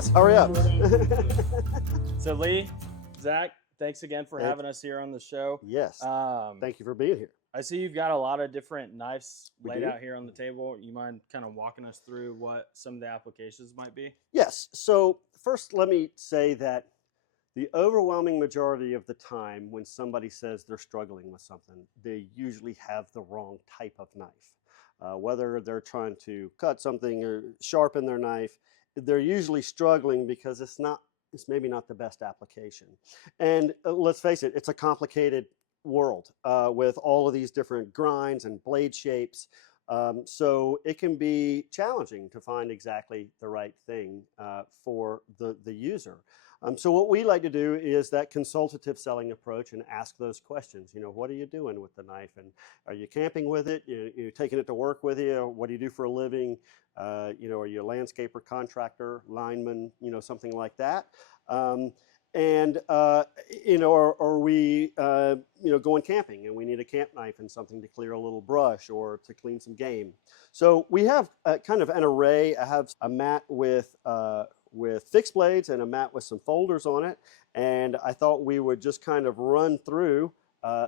fast. Hurry up. So Lee, Zach, thanks again for having us here on the show. Yes. Thank you for being here. I see you've got a lot of different knives laid out here on the table. You mind kind of walking us through what some of the applications might be? Yes. So first, let me say that the overwhelming majority of the time when somebody says they're struggling with something, they usually have the wrong type of knife. Whether they're trying to cut something or sharpen their knife, they're usually struggling because it's maybe not the best application. And let's face it, it's a complicated world with all of these different grinds and blade shapes. So it can be challenging to find exactly the right thing for the user. So what we like to do is that consultative selling approach and ask those questions. You know, what are you doing with the knife? And are you camping with it? You're taking it to work with you? What do you do for a living? You know, are you a landscaper, contractor, lineman, you know, something like that? You know, are we, you know, going camping and we need a camp knife and something to clear a little brush or to clean some game. So we have kind of an array. I have a mat with fixed blades and a mat with some folders on it. And I thought we would just kind of run through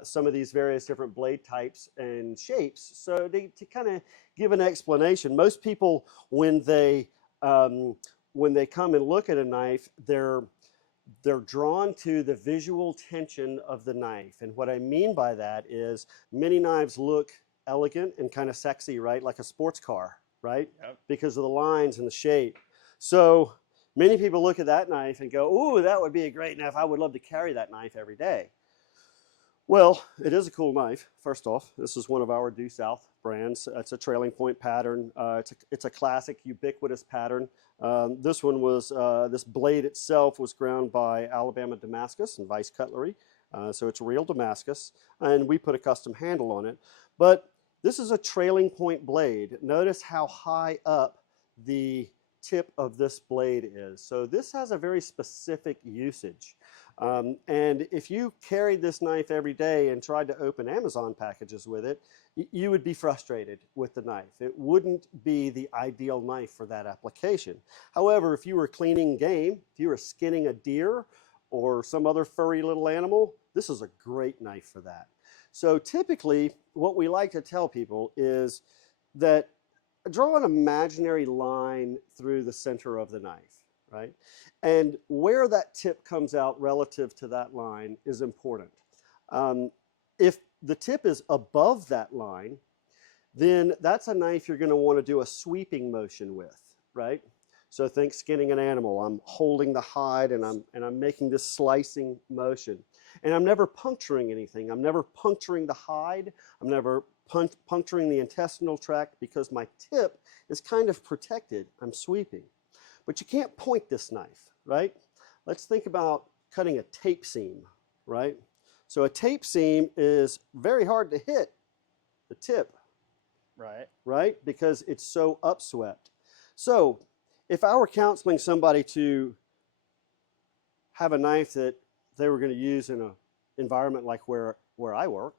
some of these various different blade types and shapes. So to kind of give an explanation, most people, when they come and look at a knife, they're drawn to the visual tension of the knife. And what I mean by that is many knives look elegant and kind of sexy, right? Like a sports car, right? Yep. Because of the lines and the shape. So many people look at that knife and go, ooh, that would be a great knife. I would love to carry that knife every day. Well, it is a cool knife, first off. This is one of our Due South brands. It's a trailing point pattern. It's a classic, ubiquitous pattern. This one was, this blade itself was ground by Alabama Damascus and Vice Cutlery. So it's real Damascus, and we put a custom handle on it. But this is a trailing point blade. Notice how high up the tip of this blade is. So this has a very specific usage. And if you carried this knife every day and tried to open Amazon packages with it, you would be frustrated with the knife. It wouldn't be the ideal knife for that application. However, if you were cleaning game, if you were skinning a deer or some other furry little animal, this is a great knife for that. So typically, what we like to tell people is that draw an imaginary line through the center of the knife, right? And where that tip comes out relative to that line is important. If the tip is above that line, then that's a knife you're going to want to do a sweeping motion with, right? So think skinning an animal. I'm holding the hide and I'm making this slicing motion. And I'm never puncturing anything. I'm never puncturing the hide. I'm never puncturing the intestinal tract because my tip is kind of protected. I'm sweeping. But you can't point this knife, right? Let's think about cutting a tape seam, right? So a tape seam is very hard to hit the tip, right? Because it's so upswept. So if I were counseling somebody to have a knife that they were going to use in an environment like where I work,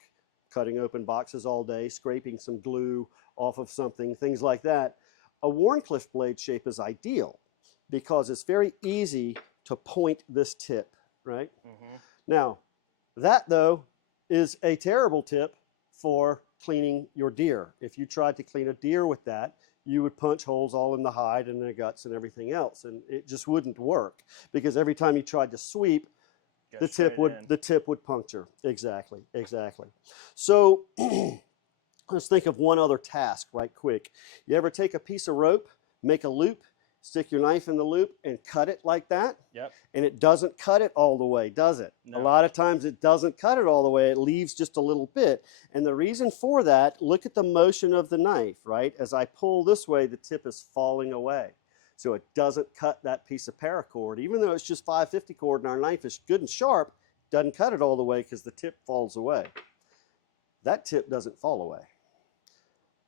cutting open boxes all day, scraping some glue off of something, things like that, a Wharncliffe blade shape is ideal because it's very easy to point this tip, right? Mm-hmm. Now, that though is a terrible tip for cleaning your deer. If you tried to clean a deer with that, you would punch holes all in the hide and the guts and everything else, and it just wouldn't work because every time you tried to sweep, the tip would puncture. Exactly. So let's think of one other task right quick. You ever take a piece of rope, make a loop, stick your knife in the loop and cut it like that? Yep. And it doesn't cut it all the way, does it? No. A lot of times it doesn't cut it all the way. It leaves just a little bit. And the reason for that, look at the motion of the knife, right? As I pull this way, the tip is falling away. So it doesn't cut that piece of paracord. Even though it's just 550 cord and our knife is good and sharp, it doesn't cut it all the way because the tip falls away. That tip doesn't fall away.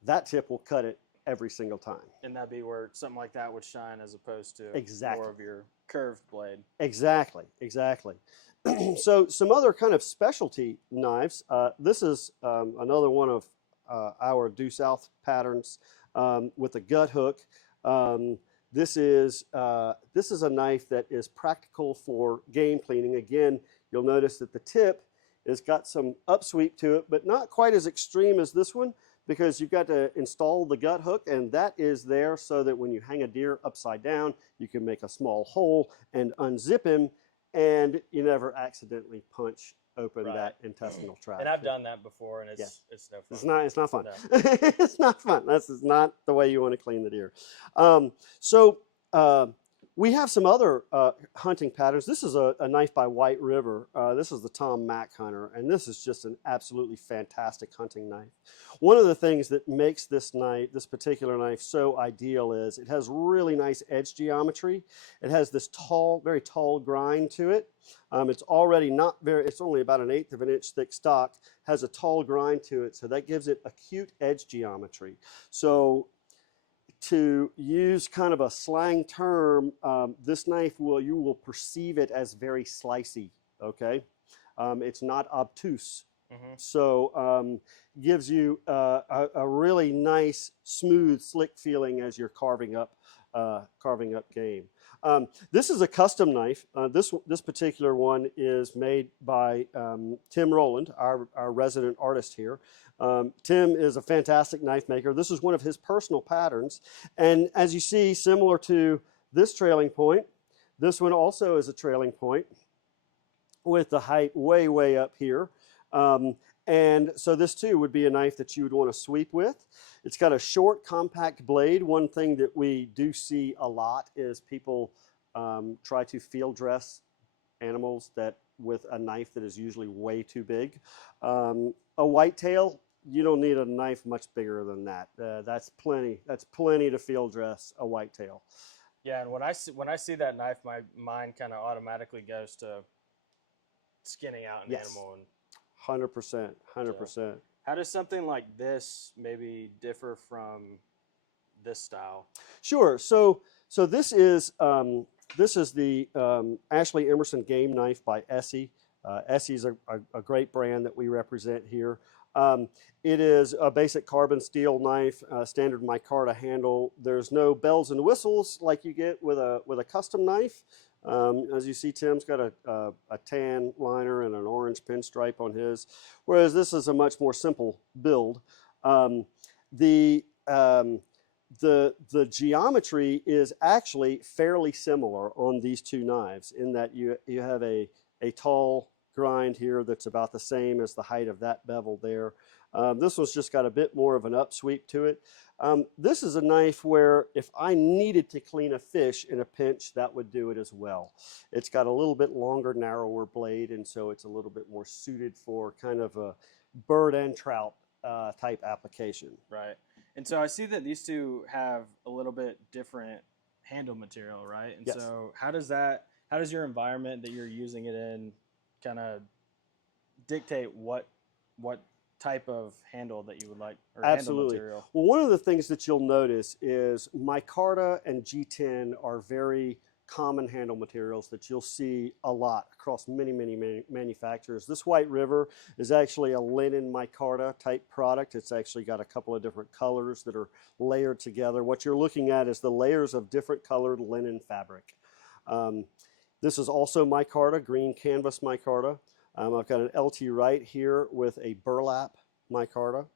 That tip will cut it every single time. And that'd be where something like that would shine as opposed to more of your curved blade. Exactly. So some other kind of specialty knives. This is another one of our Due South patterns with a gut hook. this is a knife that is practical for game cleaning. Again, you'll notice that the tip has got some upsweep to it, but not quite as extreme as this one, because you've got to install the gut hook, and that is there so that when you hang a deer upside down, you can make a small hole and unzip him, and you never accidentally punch open that intestinal tract. And I've done that before, and it's no fun. It's not fun. No. It's not fun. This is not the way you want to clean the deer. We have some other hunting patterns. This is a knife by White River. This is the Tom Mack Hunter, and this is just an absolutely fantastic hunting knife. One of the things that makes this particular knife so ideal is it has really nice edge geometry. It has this very tall grind to it. It's already it's only about 1/8 of an inch thick stock, has a tall grind to it, so that gives it acute edge geometry. So to use kind of a slang term, this knife you will perceive it as very slicey, okay? It's not obtuse. So gives you a really nice, smooth, slick feeling as you're carving up game. This is a custom knife. This particular one is made by Tim Rowland, our resident artist here. Tim is a fantastic knife maker. This is one of his personal patterns. And as you see, similar to this trailing point, this one also is a trailing point with the height way, way up here. And so this too would be a knife that you would want to sweep with. It's got a short, compact blade. One thing that we do see a lot is people try to field dress animals with a knife that is usually way too big. A whitetail, you don't need a knife much bigger than that. That's plenty. That's plenty to field dress a whitetail. Yeah, and when I see that knife, my mind kind of automatically goes to skinning out an animal. And 100%, 100%. So, how does something like this maybe differ from this style? Sure. So this is the Ashley Emerson game knife by Essie. Essie's a great brand that we represent here. It is a basic carbon steel knife, standard micarta handle. There's no bells and whistles like you get with a custom knife. As you see, Tim's got a tan liner and an orange pinstripe on his, whereas this is a much more simple build. The geometry is actually fairly similar on these two knives in that you have a tall grind here that's about the same as the height of that bevel there. This one's just got a bit more of an upsweep to it. This is a knife where if I needed to clean a fish in a pinch, that would do it as well. It's got a little bit longer, narrower blade, and so it's a little bit more suited for kind of a bird and trout type application. Right. And so I see that these two have a little bit different handle material, right? And yes. So how does your environment that you're using it in kind of dictate what type of handle that you would like, or Absolutely. handle material? Well, one of the things that you'll notice is micarta and G10 are very common handle materials that you'll see a lot across many manufacturers. This White River is actually a linen micarta type product. It's actually got a couple of different colors that are layered together. What you're looking at is the layers of different colored linen fabric. This is also micarta, green canvas micarta. I've got an LT Wright here with a burlap micarta.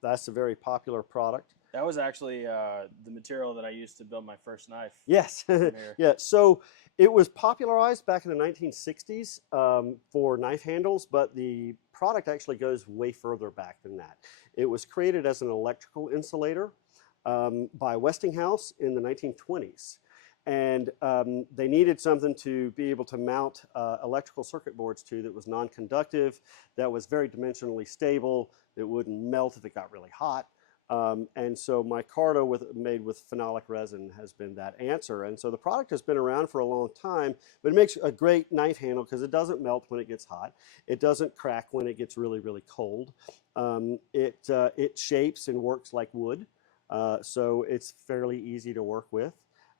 That's a very popular product. That was actually the material that I used to build my first knife. Yes. Yeah. So it was popularized back in the 1960s for knife handles, but the product actually goes way further back than that. It was created as an electrical insulator by Westinghouse in the 1920s. And they needed something to be able to mount electrical circuit boards to that was non-conductive, that was very dimensionally stable, that wouldn't melt if it got really hot. And so micarta made with phenolic resin has been that answer. And so the product has been around for a long time, but it makes a great knife handle because it doesn't melt when it gets hot. It doesn't crack when it gets really, really cold. It shapes and works like wood, so it's fairly easy to work with.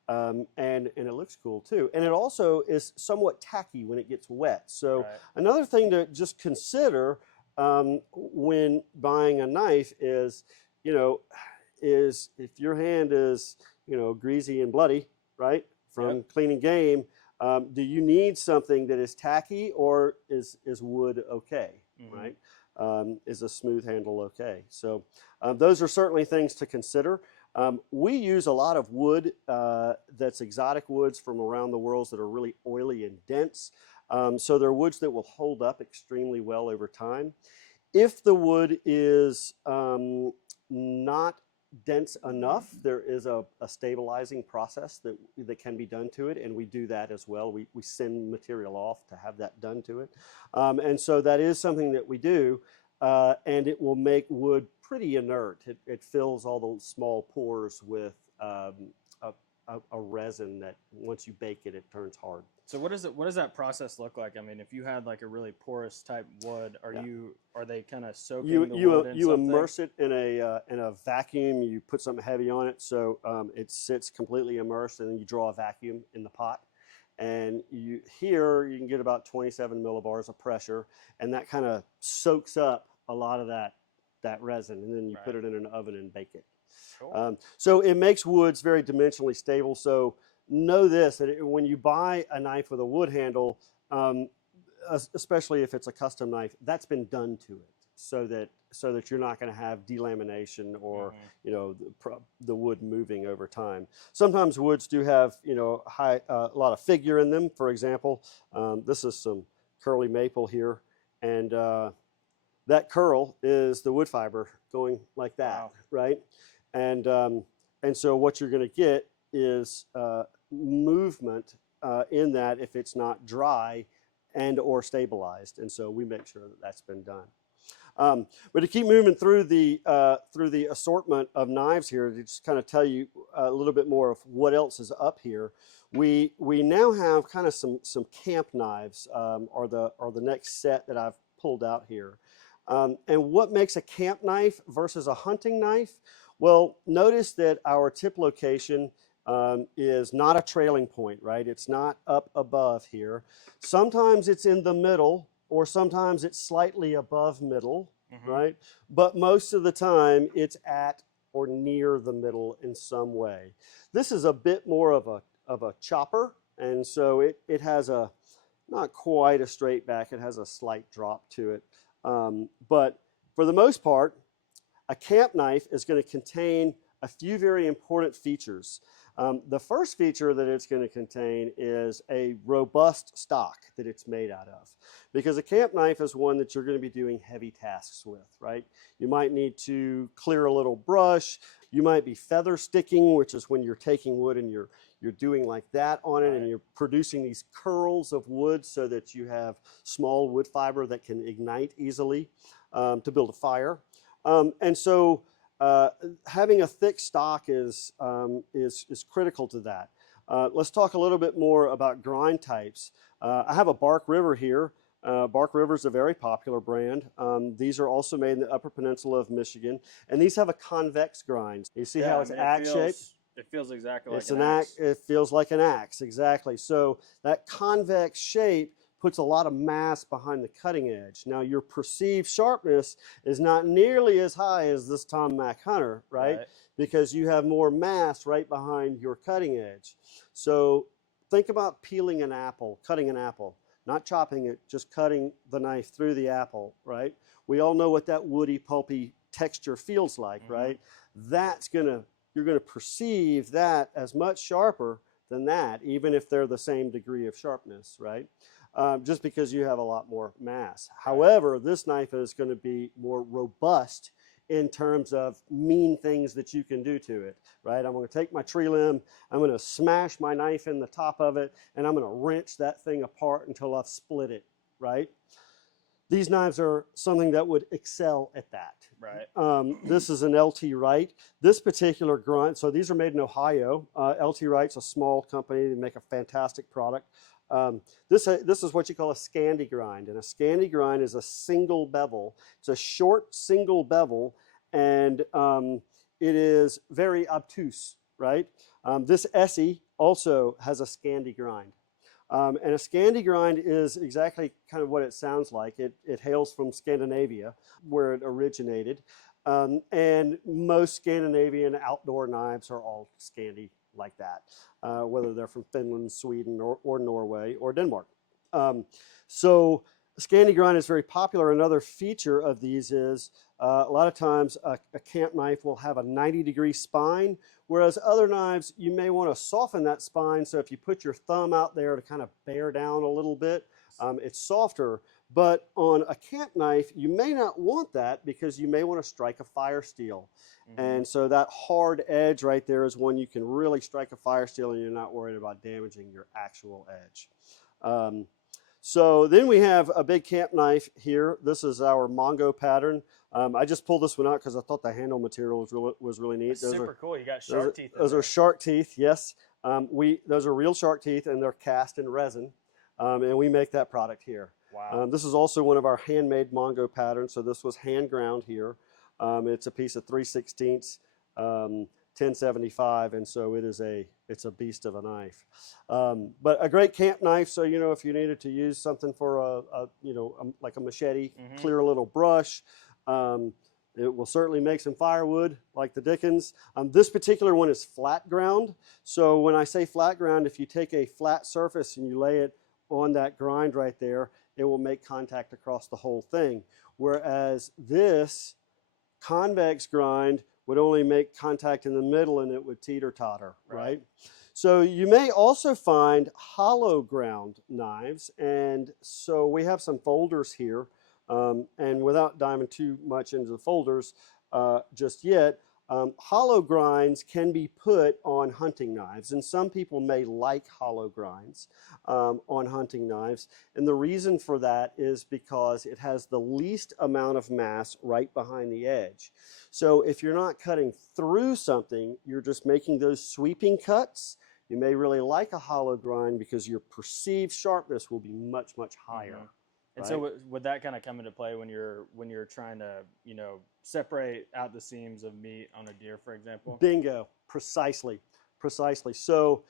And it looks cool too. And it also is somewhat tacky when it gets wet. So right. Another thing to just consider when buying a knife is if your hand is, greasy and bloody, right, from Yep. cleaning game. Do you need something that is tacky, or is wood okay, right? Is a smooth handle okay? So those are certainly things to consider. We use a lot of wood that's exotic woods from around the world that are really oily and dense. So they're woods that will hold up extremely well over time. If the wood is not dense enough, there is a stabilizing process that can be done to it, and we do that as well. We send material off to have that done to it. And so that is something that we do, and it will make wood pretty inert. It fills all those small pores with a resin that once you bake it, it turns hard. So what does that process look like? I mean, if you had like a really porous type wood, are they kind of soaking the wood in you something? immerse it in a vacuum. You put something heavy on it, so it sits completely immersed, and then you draw a vacuum in the pot. And you can get about 27 millibars of pressure, and that kind of soaks up a lot of that resin, and then you put it in an oven and bake it. Cool. So it makes woods very dimensionally stable. So know this, that when you buy a knife with a wood handle, especially if it's a custom knife, that's been done to it, so that you're not going to have delamination or the wood moving over time. Sometimes woods do have a lot of figure in them. For example, this is some curly maple here, and that curl is the wood fiber going like that. Wow. Right? And so what you're going to get is movement in that if it's not dry and or stabilized, and so we make sure that that's been done. But to keep moving through the assortment of knives here, to just kind of tell you a little bit more of what else is up here, we now have kind of some camp knives, are the next set that I've pulled out here. And what makes a camp knife versus a hunting knife? Well, notice that our tip location is not a trailing point, right? It's not up above here. Sometimes it's in the middle, or sometimes it's slightly above middle, right? But most of the time it's at or near the middle in some way. This is a bit more of a chopper, and so it has not quite a straight back, it has a slight drop to it. But for the most part, a camp knife is going to contain a few very important features. The first feature that it's going to contain is a robust stock that it's made out of, because a camp knife is one that you're going to be doing heavy tasks with, right? You might need to clear a little brush. You might be feather sticking, which is when you're taking wood and you're doing like that on it, and you're producing these curls of wood so that you have small wood fiber that can ignite easily to build a fire. And so having a thick stock is critical to that. Let's talk a little bit more about grind types. I have a Bark River here. Bark River is a very popular brand. These are also made in the Upper Peninsula of Michigan, and these have a convex grind. You see how it's axe shaped? It feels exactly like an axe. It feels like an axe, exactly. So that convex shape puts a lot of mass behind the cutting edge. Now, your perceived sharpness is not nearly as high as this Tom Mac Hunter, right? Because you have more mass right behind your cutting edge. So think about peeling an apple, cutting an apple, not chopping it, just cutting the knife through the apple, right? We all know what that woody, pulpy texture feels like, right? You're gonna perceive that as much sharper than that, even if they're the same degree of sharpness, right? Just because you have a lot more mass. However, this knife is going to be more robust in terms of mean things that you can do to it, right? I'm going to take my tree limb, I'm going to smash my knife in the top of it, and I'm going to wrench that thing apart until I've split it, right? These knives are something that would excel at that. Right. This is an LT Wright. This particular grind, so these are made in Ohio. LT Wright's a small company. They make a fantastic product. This is what you call a Scandi grind, and a Scandi grind is a single bevel. It's a short single bevel, and it is very obtuse, right? This Essie also has a Scandi grind. And a Scandi grind is exactly kind of what it sounds like. It hails from Scandinavia, where it originated. And most Scandinavian outdoor knives are all Scandi like that, whether they're from Finland, Sweden, or Norway, or Denmark. So Scandi grind is very popular. Another feature of these is a lot of times a camp knife will have a 90-degree spine, whereas other knives, you may want to soften that spine. So if you put your thumb out there to kind of bear down a little bit, it's softer. But on a camp knife, you may not want that because you may want to strike a fire steel. And so that hard edge right there is one you can really strike a fire steel and you're not worried about damaging your actual edge. So then we have a big camp knife here. This is our Mongo pattern. I just pulled this one out because I thought the handle material was really neat. That's those super are, cool. You got shark teeth. Those are shark teeth, yes. Those are real shark teeth and they're cast in resin. And we make that product here. Wow. This is also one of our handmade Mongo patterns. So this was hand ground here. It's a piece of 3/16 1075, and so it's a beast of a knife. But a great camp knife. So if you needed to use something for like a machete, clear a little brush. It will certainly make some firewood like the Dickens. This particular one is flat ground. So when I say flat ground, if you take a flat surface and you lay it on that grind right there, it will make contact across the whole thing. Whereas this convex grind would only make contact in the middle and it would teeter-totter, right? So you may also find hollow ground knives. And so we have some folders here. And without diving too much into the folders just yet, hollow grinds can be put on hunting knives. And some people may like hollow grinds on hunting knives. And the reason for that is because it has the least amount of mass right behind the edge. So if you're not cutting through something, you're just making those sweeping cuts, you may really like a hollow grind because your perceived sharpness will be much, much higher. And so would that kind of come into play when you're trying to, separate out the seams of meat on a deer, for example? Bingo, precisely. So,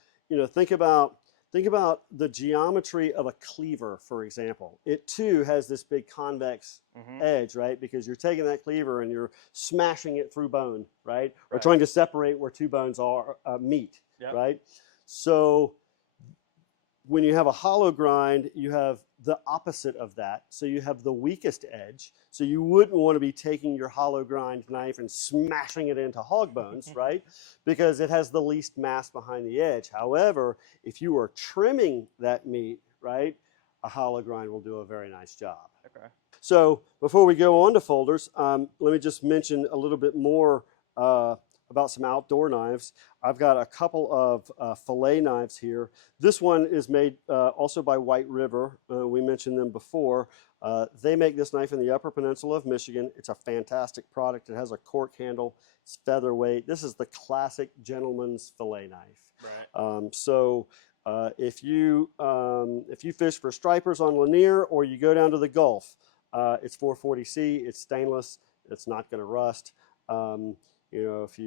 think about the geometry of a cleaver, for example. It too has this big convex edge, right? Because you're taking that cleaver and you're smashing it through bone, right? Or trying to separate where two bones are meet, right? So when you have a hollow grind, you have the opposite of that. So you have the weakest edge. So you wouldn't want to be taking your hollow grind knife and smashing it into hog bones, right? Because it has the least mass behind the edge. However, if you are trimming that meat, right, a hollow grind will do a very nice job. Okay. So before we go on to folders, let me just mention a little bit more about some outdoor knives. I've got a couple of fillet knives here. This one is made also by White River. We mentioned them before. They make this knife in the Upper Peninsula of Michigan. It's a fantastic product. It has a cork handle. It's featherweight. This is the classic gentleman's fillet knife. Right. So if you fish for stripers on Lanier or you go down to the Gulf, it's 440C. It's stainless. It's not going to rust. If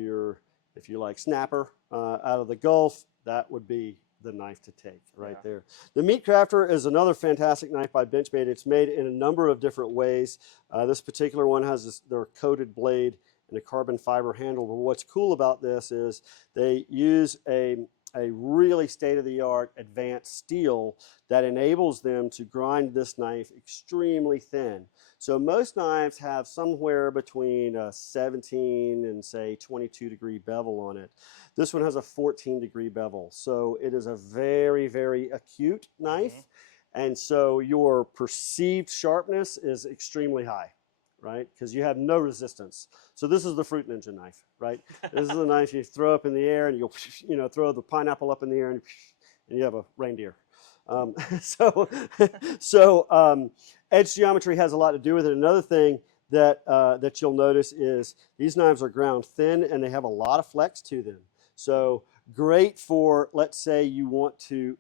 you like snapper out of the Gulf, that would be the knife to take right there. The Meat Crafter is another fantastic knife by Benchmade. It's made in a number of different ways. This particular one has their coated blade and a carbon fiber handle. But what's cool about this is they use a really state-of-the-art advanced steel that enables them to grind this knife extremely thin. So most knives have somewhere between a 17 and say 22 degree bevel on it. This one has a 14 degree bevel. So it is a very, very acute knife. And so your perceived sharpness is extremely high, right? Because you have no resistance. So this is the Fruit Ninja knife, right? This is the knife you throw up in the air and you'll throw the pineapple up in the air and you have a reindeer. Edge geometry has a lot to do with it. Another thing that you'll notice is these knives are ground thin and they have a lot of flex to them. So great for, let's say you want to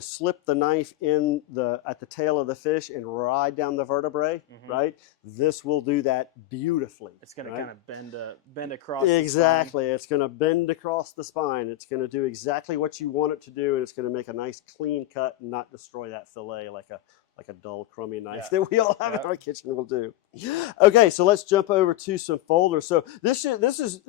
slip the knife at the tail of the fish and ride down the vertebrae, right? This will do that beautifully. It's going to kind of bend across exactly. the spine. It's going to bend across the spine. It's going to do exactly what you want it to do, and it's going to make a nice clean cut and not destroy that fillet like a dull, crummy knife that we all have in our kitchen will do. Okay, so let's jump over to some folders. So this is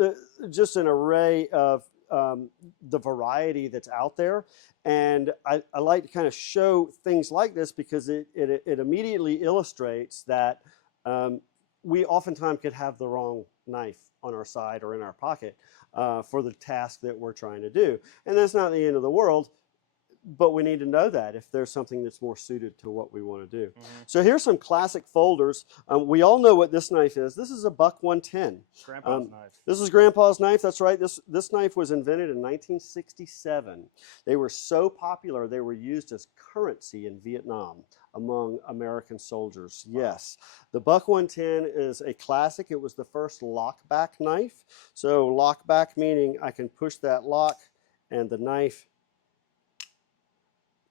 just an array of the variety that's out there. And I like to kind of show things like this because it immediately illustrates that we oftentimes could have the wrong knife on our side or in our pocket for the task that we're trying to do. And that's not the end of the world, but we need to know that if there's something that's more suited to what we want to do. So here's some classic folders. We all know what this knife is. This is a Buck 110. Grandpa's knife. This is Grandpa's knife. That's right. This knife was invented in 1967. They were so popular, they were used as currency in Vietnam among American soldiers. Yes. The Buck 110 is a classic. It was the first lockback knife. So lockback meaning I can push that lock and the knife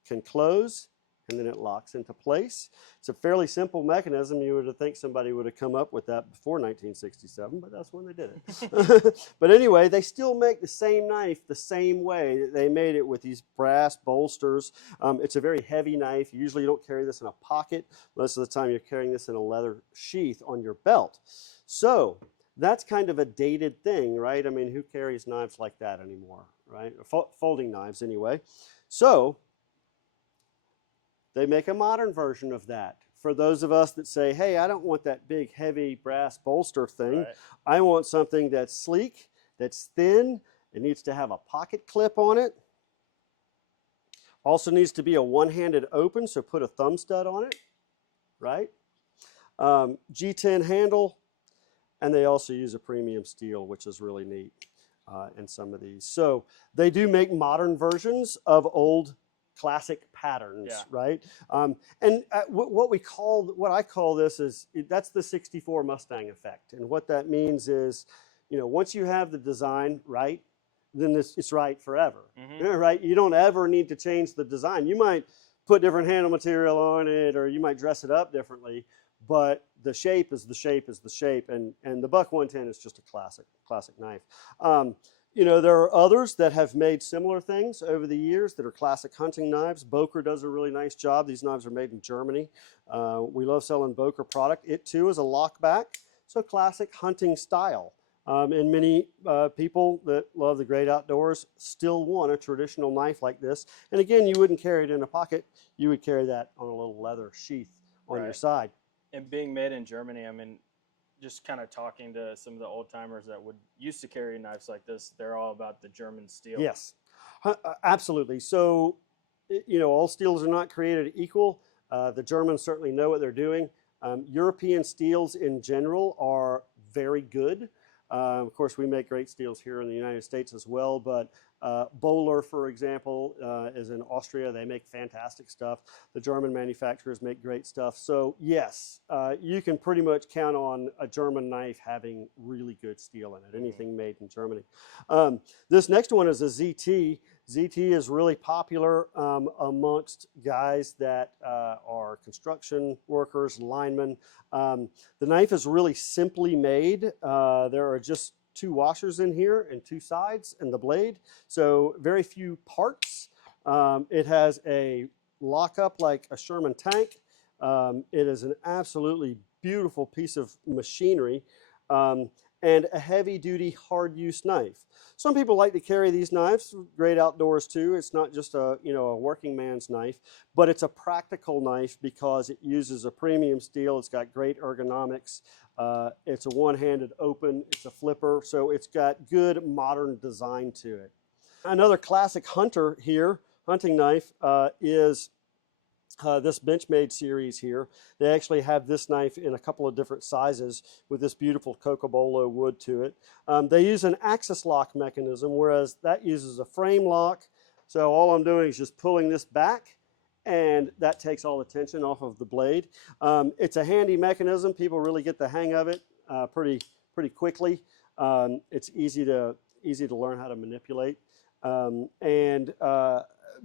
can close, and then it locks into place. It's a fairly simple mechanism. You would think somebody would have come up with that before 1967, but that's when they did it. But anyway, they still make the same knife the same way. They made it with these brass bolsters. It's a very heavy knife. Usually you don't carry this in a pocket. Most of the time you're carrying this in a leather sheath on your belt. So that's kind of a dated thing, right? I mean, who carries knives like that anymore, right? Folding knives anyway. So they make a modern version of that. For those of us that say, hey, I don't want that big, heavy brass bolster thing. Right. I want something that's sleek, that's thin. It needs to have a pocket clip on it. Also needs to be a one-handed open, so put a thumb stud on it, right? G10 handle, and they also use a premium steel, which is really neat in some of these. So they do make modern versions of old classic patterns, right? And what I call this is, that's the 64 Mustang effect. And what that means is, you know, once you have the design right, then it's right forever, right? You don't ever need to change the design. You might put different handle material on it, or you might dress it up differently, but the shape is the shape is the shape. And the Buck 110 is just a classic knife. You know, there are others that have made similar things over the years that are classic hunting knives. Boker does a really nice job. These knives are made in Germany. We love selling Boker product. It too is a lockback, so classic hunting style. And many people that love the great outdoors still want a traditional knife like this. And again, you wouldn't carry it in a pocket. You would carry that on a little leather sheath on your side. And being made in Germany, I mean, just kind of talking to some of the old timers that used to carry knives like this, they're all about the German steel. Yes, absolutely. So, you know, all steels are not created equal. The Germans certainly know what they're doing. European steels in general are very good. Of course, we make great steels here in the United States as well, but Böhler, for example, is in Austria. They make fantastic stuff. The German manufacturers make great stuff. So yes, you can pretty much count on a German knife having really good steel in it, anything made in Germany. This next one is a ZT. ZT is really popular amongst guys that are construction workers, linemen. The knife is really simply made. There are just two washers in here and two sides and the blade. So very few parts. It has a lockup like a Sherman tank. It is an absolutely beautiful piece of machinery. And a heavy-duty, hard-use knife. Some people like to carry these knives, great outdoors too. It's not just a working man's knife, but it's a practical knife because it uses a premium steel. It's got great ergonomics. It's a one-handed open. It's a flipper, so it's got good modern design to it. Another classic hunting knife is this Benchmade series here. They actually have this knife in a couple of different sizes with this beautiful cocobolo wood to it. They use an axis lock mechanism, whereas that uses a frame lock. So all I'm doing is just pulling this back, and that takes all the tension off of the blade. It's a handy mechanism. People really get the hang of it pretty quickly. It's easy to learn how to manipulate.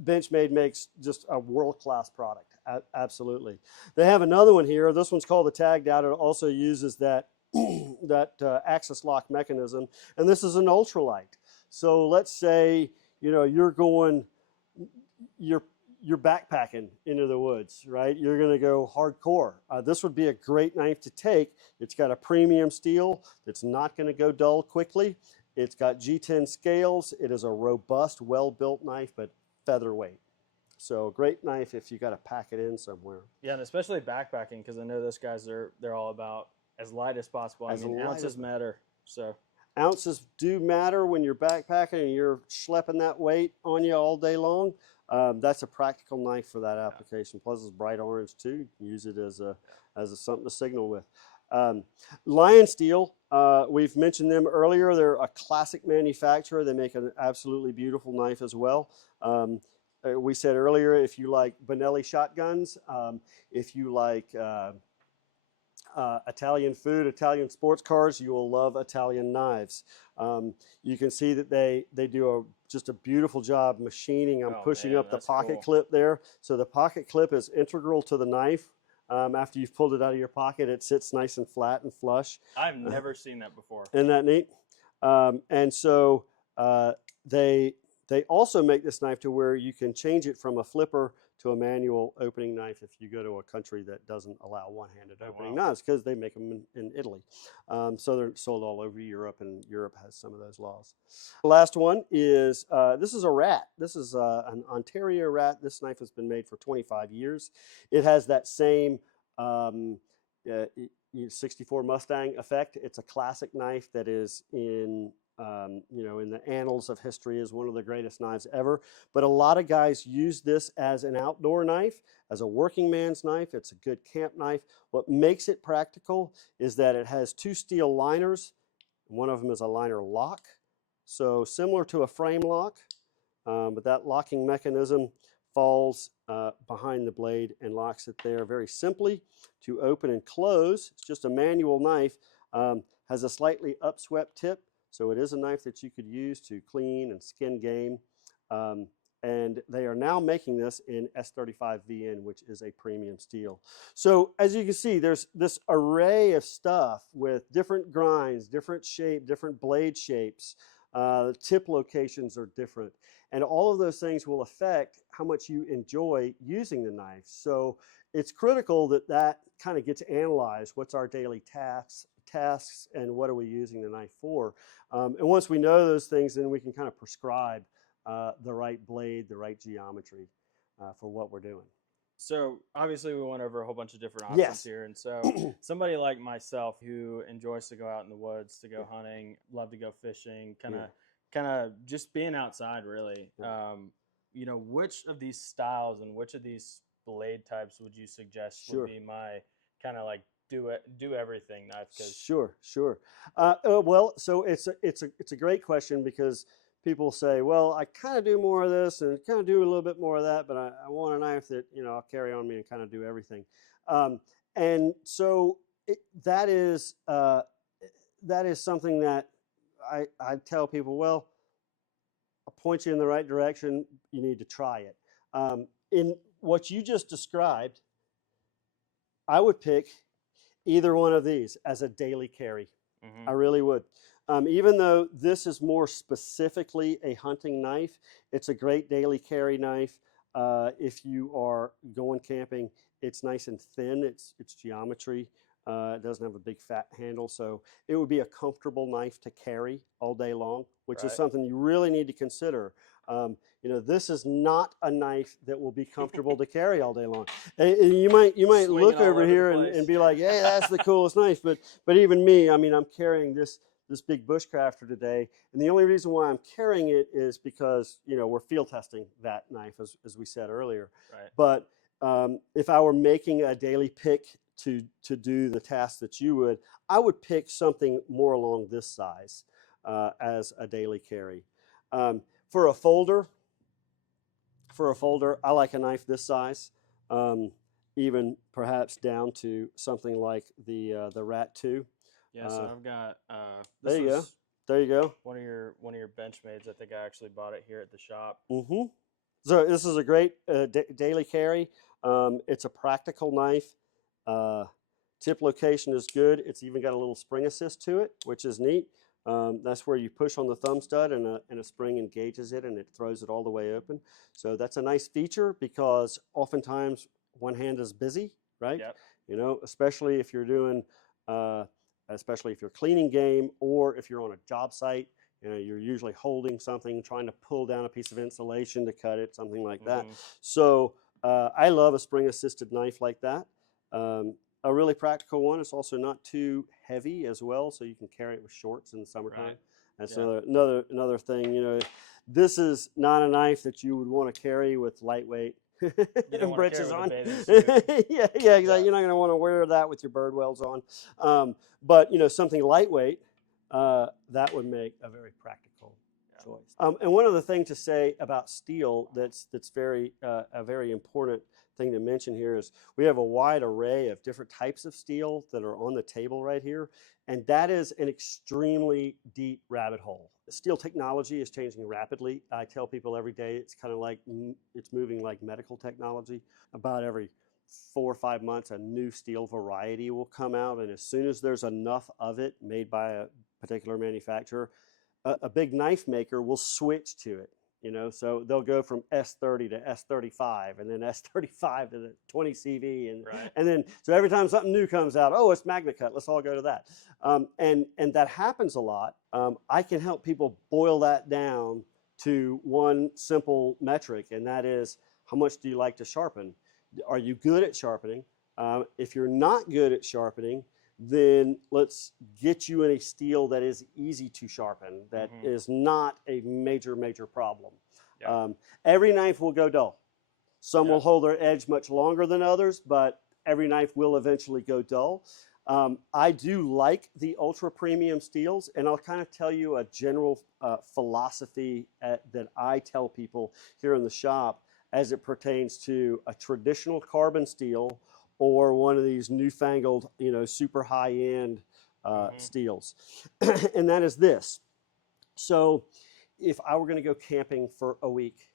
Benchmade makes just a world-class product, absolutely. They have another one here. This one's called the Tagged Out. It also uses that axis lock mechanism, and this is an ultralight. So let's say you're backpacking into the woods, right? You're going to go hardcore. This would be a great knife to take. It's got a premium steel that's not going to go dull quickly, It's got G10 scales. It is a robust, well-built knife, but featherweight. So great knife if you got to pack it in somewhere. Yeah, and especially backpacking, because I know those guys they're all about as light as possible. I mean, ounces matter. So ounces do matter when you're backpacking and you're schlepping that weight on you all day long. That's a practical knife for that application. Plus, it's bright orange too. You can use it as something to signal with. Lion Steel, we've mentioned them earlier. They're a classic manufacturer. They make an absolutely beautiful knife as well. We said earlier, if you like Benelli shotguns, if you like Italian food, Italian sports cars, you will love Italian knives. You can see that they do just a beautiful job machining. I'm pushing up the pocket clip there. So the pocket clip is integral to the knife. After you've pulled it out of your pocket, it sits nice and flat and flush. I've never seen that before. Isn't that neat? And so they also make this knife to where you can change it from a flipper to a manual opening knife if you go to a country that doesn't allow one-handed opening knives, because they make them in Italy. So they're sold all over Europe, and Europe has some of those laws. The last one is, this is a rat. This is an Ontario rat. This knife has been made for 25 years. It has that same 64 Mustang effect. It's a classic knife that is in in the annals of history as one of the greatest knives ever. But a lot of guys use this as an outdoor knife, as a working man's knife. It's a good camp knife. What makes it practical is that it has two steel liners. One of them is a liner lock, so similar to a frame lock, but that locking mechanism falls behind the blade and locks it there very simply to open and close. It's just a manual knife. Has a slightly upswept tip. So it is a knife that you could use to clean and skin game. And they are now making this in S35 VN, which is a premium steel. So as you can see, there's this array of stuff with different grinds, different shape, different blade shapes. Tip locations are different. And all of those things will affect how much you enjoy using the knife. So it's critical that that kind of gets analyzed. What's our daily tasks and what are we using the knife for? And once we know those things, then we can kind of prescribe the right blade, the right geometry for what we're doing. So obviously we went over a whole bunch of different options here. And so somebody like myself who enjoys to go out in the woods, to go hunting, love to go fishing, kind of just being outside really. Which of these styles and which of these blade types would you suggest would be my kind of like do everything knife? Sure. Well, so it's a great question, because people say, well, I kind of do more of this and kind of do a little bit more of that, but I want a knife that I'll carry on me and kind of do everything. And so that is something that I tell people, well, I'll point you in the right direction. You need to try it. In what you just described, I would pick either one of these as a daily carry. I really would. Even though this is more specifically a hunting knife, it's a great daily carry knife. If you are going camping, it's nice and thin. It's geometry. It doesn't have a big fat handle, so it would be a comfortable knife to carry all day long, which is something you really need to consider. This is not a knife that will be comfortable to carry all day long. And you might look over here and be like, "Hey, that's the coolest knife." But even me, I mean, I'm carrying this big bushcrafter today, and the only reason why I'm carrying it is because we're field testing that knife, as we said earlier. Right. But if I were making a daily pick to do the task that you would, I would pick something more along this size as a daily carry. For a folder, I like a knife this size, even perhaps down to something like the Rat 2. Yeah, so I've got. There you go. One of your Benchmades. I think I actually bought it here at the shop. So this is a great daily carry. It's a practical knife. Tip location is good. It's even got a little spring assist to it, which is neat. That's where you push on the thumb stud and a spring engages it and it throws it all the way open. So that's a nice feature, because oftentimes one hand is busy, right? Yep. Especially if you're doing, especially if you're cleaning game, or if you're on a job site, You're usually holding something, trying to pull down a piece of insulation to cut it, something like that. Mm-hmm. So I love a spring-assisted knife like that. A really practical one. It's also not too heavy as well, so you can carry it with shorts in the summertime. Right. That's Yeah. another thing. This is not a knife that you would want to carry with lightweight britches on. Yeah, exactly. Yeah. You're not going to want to wear that with your bird wells on. But something lightweight, that would make a very practical choice. And one other thing to say about steel that's very a very important thing to mention here is we have a wide array of different types of steel that are on the table right here, and that is an extremely deep rabbit hole. Steel technology is changing rapidly. I tell people every day it's kind of like it's moving like medical technology. About every 4 or 5 months, a new steel variety will come out, and as soon as there's enough of it made by a particular manufacturer, a big knife maker will switch to it. So they'll go from S30 to S35, and then S35 to the 20 CV, and then so every time something new comes out, oh, it's MagnaCut, let's all go to that. And that happens a lot. I can help people boil that down to one simple metric, and that is, how much do you like to sharpen? Are you good at sharpening? If you're not good at sharpening, then let's get you in a steel that is easy to sharpen, that is not a major problem. Yeah. Every knife will go dull. Some will hold their edge much longer than others, but every knife will eventually go dull. I do like the ultra premium steels, and I'll kind of tell you a general philosophy that I tell people here in the shop as it pertains to a traditional carbon steel or one of these newfangled, super high-end steels. And that is this. So if I were going to go camping for a week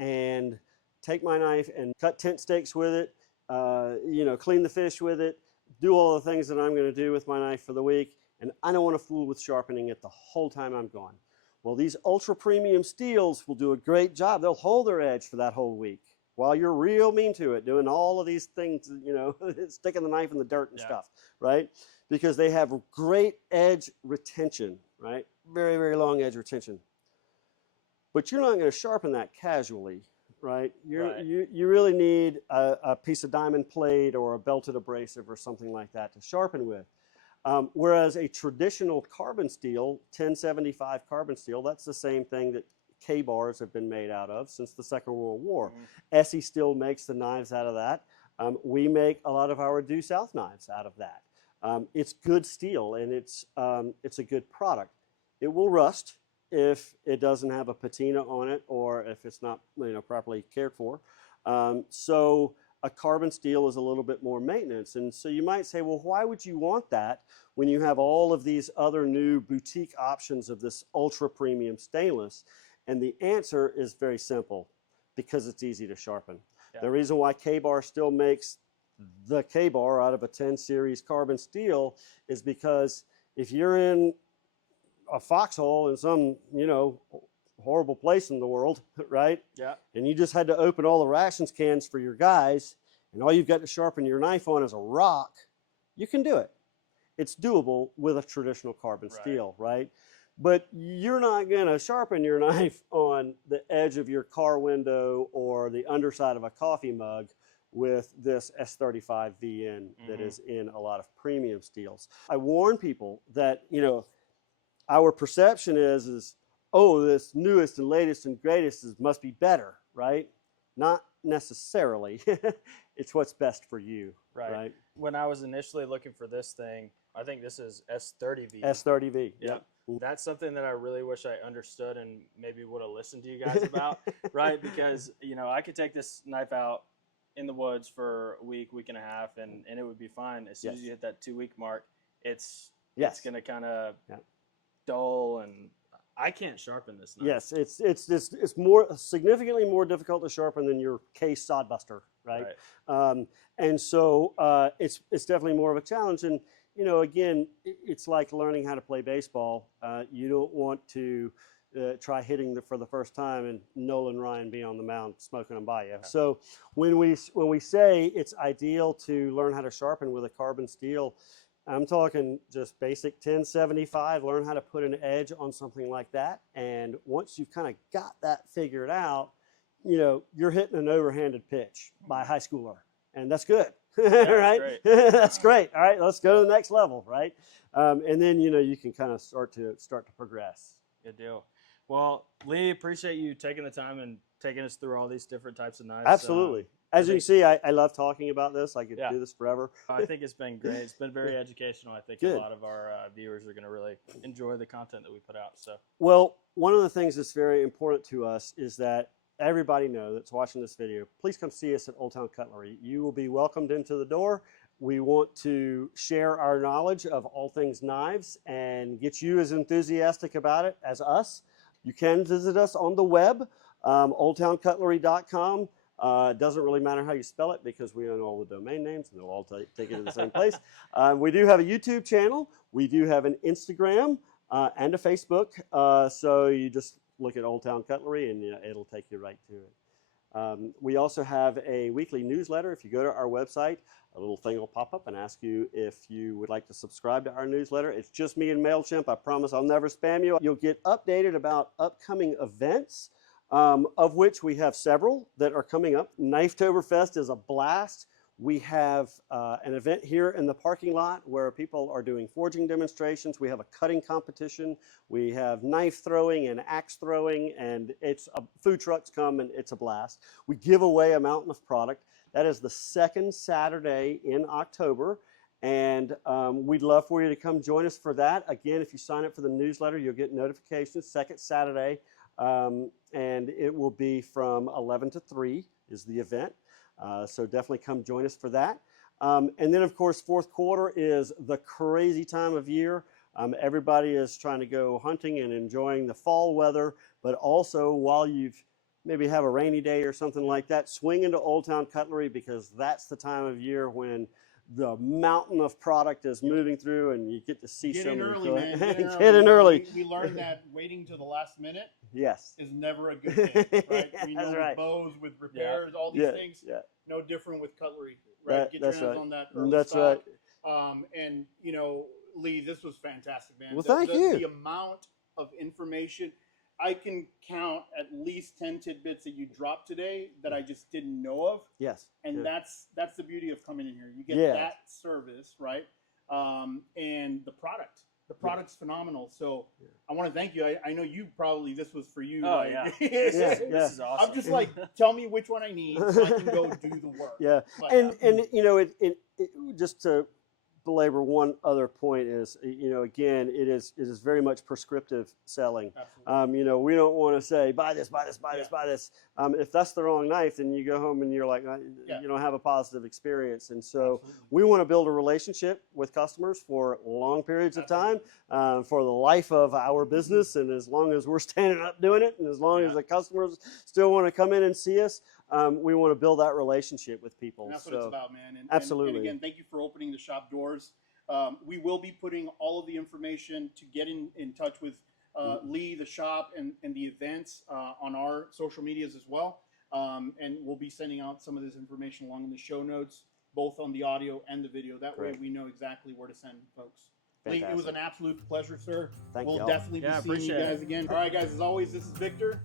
and take my knife and cut tent stakes with it, clean the fish with it, do all the things that I'm going to do with my knife for the week, and I don't want to fool with sharpening it the whole time I'm gone. Well, these ultra premium steels will do a great job. They'll hold their edge for that whole week while you're real mean to it, doing all of these things, sticking the knife in the dirt and stuff, right? Because they have great edge retention, right? Very, very long edge retention. But you're not going to sharpen that casually, right? You really need a piece of diamond plate or a belted abrasive or something like that to sharpen with. Whereas a traditional carbon steel, 1075 carbon steel, that's the same thing that K-bars have been made out of since the Second World War. Essie still makes the knives out of that. We make a lot of our due south knives out of that. It's good steel, and it's a good product. It will rust if it doesn't have a patina on it, or if it's not properly cared for. So a carbon steel is a little bit more maintenance. And so you might say, well, why would you want that when you have all of these other new boutique options of this ultra premium stainless? And the answer is very simple, because it's easy to sharpen. Yeah. The reason why K-bar still makes the K-bar out of a 10 series carbon steel is because if you're in a foxhole in some, horrible place in the world, right? Yeah. And you just had to open all the rations cans for your guys, and all you've got to sharpen your knife on is a rock, you can do it. It's doable with a traditional carbon steel, right? But you're not going to sharpen your knife on the edge of your car window or the underside of a coffee mug with this S35 VN that is in a lot of premium steels. I warn people that, our perception is, oh, this newest and latest and greatest must be better, right? Not necessarily. It's what's best for you, right? When I was initially looking for this thing, I think this is S30V. S30V, yep. That's something that I really wish I understood and maybe would have listened to you guys about, right? Because, I could take this knife out in the woods for a week and a half, and it would be fine. As soon as you hit that 2-week mark, it's going to kind of dull, and I can't sharpen this knife. Yes, it's more significantly more difficult to sharpen than your case sodbuster, right? And so it's definitely more of a challenge. And again, it's like learning how to play baseball. You don't want to try hitting for the first time and Nolan Ryan be on the mound smoking them by you. So when we say it's ideal to learn how to sharpen with a carbon steel, I'm talking just basic 1075, learn how to put an edge on something like that. And once you've kind of got that figured out, you're hitting an overhanded pitch by a high schooler, and that's good. Right? That's great. That's great. All right, let's go to the next level, right? And then, you can kind of start to progress. Good deal. Well, Lee, appreciate you taking the time and taking us through all these different types of knives. Absolutely. As you can see, I love talking about this. I could do this forever. I think it's been great. It's been very educational. I think a lot of our viewers are going to really enjoy the content that we put out. So, well, one of the things that's very important to us is that everybody know that's watching this video, please come see us at Old Town Cutlery. You will be welcomed into the door. We want to share our knowledge of all things knives and get you as enthusiastic about it as us. You can visit us on the web, oldtowncutlery.com. It doesn't really matter how you spell it because we own all the domain names and they'll all take you to the same place. We do have a YouTube channel. We do have an Instagram and a Facebook. So you just look at Old Town Cutlery and it'll take you right to it. We also have a weekly newsletter. If you go to our website, a little thing will pop up and ask you if you would like to subscribe to our newsletter. It's just me and MailChimp. I promise I'll never spam you. You'll get updated about upcoming events, of which we have several that are coming up. Knifetoberfest is a blast. We have an event here in the parking lot where people are doing forging demonstrations. We have a cutting competition. We have knife throwing and axe throwing, and food trucks come, and it's a blast. We give away a mountain of product. That is the second Saturday in October, and we'd love for you to come join us for that. Again, if you sign up for the newsletter, you'll get notifications second Saturday, and it will be from 11 to 3 is the event. So definitely come join us for that. And then, of course, fourth quarter is the crazy time of year. Everybody is trying to go hunting and enjoying the fall weather, but also while you've maybe have a rainy day or something like that, swing into Old Town Cutlery because that's the time of year when the mountain of product is moving through and you get to see Get some in of early, the man. Get in early. We learned that waiting till the last minute yes is never a good thing, right? We know That's with right. bows, with repairs, all these things, no different with cutlery, right? Get your hands on that early That's stock. right. And, Lee, this was fantastic, man. Well, thank you. The amount of information, I can count at least 10 tidbits that you dropped today that I just didn't know of. Yes. And that's the beauty of coming in here. You get that service, right? And the product's phenomenal. So I want to thank you. I know you probably, this was for you. Oh, This is awesome. I'm just like, tell me which one I need so I can go do the work. Yeah. But, and it just to belabor one other point is, again, it is very much prescriptive selling. Absolutely. We don't want to say, buy this, buy this, buy this, buy this. If that's the wrong knife, then you go home and you're like, you don't have a positive experience. And so we want to build a relationship with customers for long periods of time, for the life of our business. And as long as we're standing up doing it, and as long as the customers still want to come in and see us, we want to build that relationship with people. And that's what it's about, man. And, absolutely. And again, thank you for opening the shop doors. We will be putting all of the information to get in touch with Lee, the shop, and the events on our social medias as well. And we'll be sending out some of this information along in the show notes, both on the audio and the video. That way we know exactly where to send folks. Fantastic. Lee, it was an absolute pleasure, sir. We'll definitely be seeing you guys again. All right, guys, as always, this is Victor.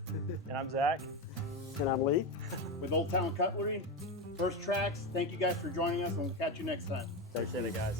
And I'm Zach. And I'm Lee. With Old Town Cutlery. First Tracks. Thank you guys for joining us, and we'll catch you next time. Appreciate it, guys.